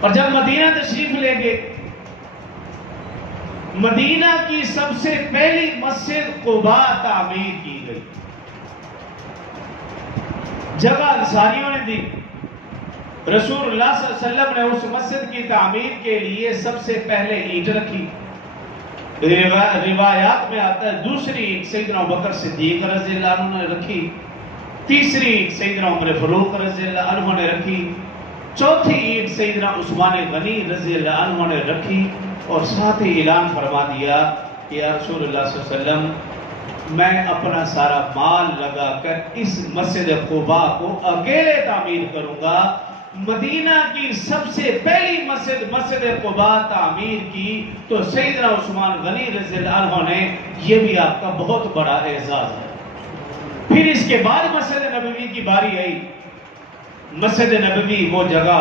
اور جب مدینہ تشریف لے گئے، مدینہ کی سب سے پہلی مسجد قباء تعمیر کی گئی، جگہ انصاریوں نے دی۔ رسول اللہ صلی اللہ علیہ وسلم نے اس مسجد کی تعمیر کے لیے سب سے پہلے اینٹ رکھی۔ روایات میں آتا ہے دوسری اینٹ سیدنا ابوبکر صدیق رضی اللہ عنہ نے رکھی، تیسری اینٹ سیدنا عمر فاروق رضی اللہ عنہ نے رکھی، چوتھی اینٹ سیدنا عثمان غنی رضی اللہ عنہ نے رکھی، اور ساتھ ہی اعلان فرما دیا کہ یا رسول اللہ صلی اللہ علیہ وسلم میں اپنا سارا مال لگا کر اس مسجد قباء کو اکیلے تعمیر کروں گا۔ مدینہ کی سب سے پہلی مسجد قباء تعمیر کی تو سیدنا عثمان غنی رضی اللہ عنہ نے، یہ بھی آپ کا بہت بڑا اعزاز ہے۔ پھر اس کے بعد مسجد نبوی کی باری آئی۔ مسجد نبوی وہ جگہ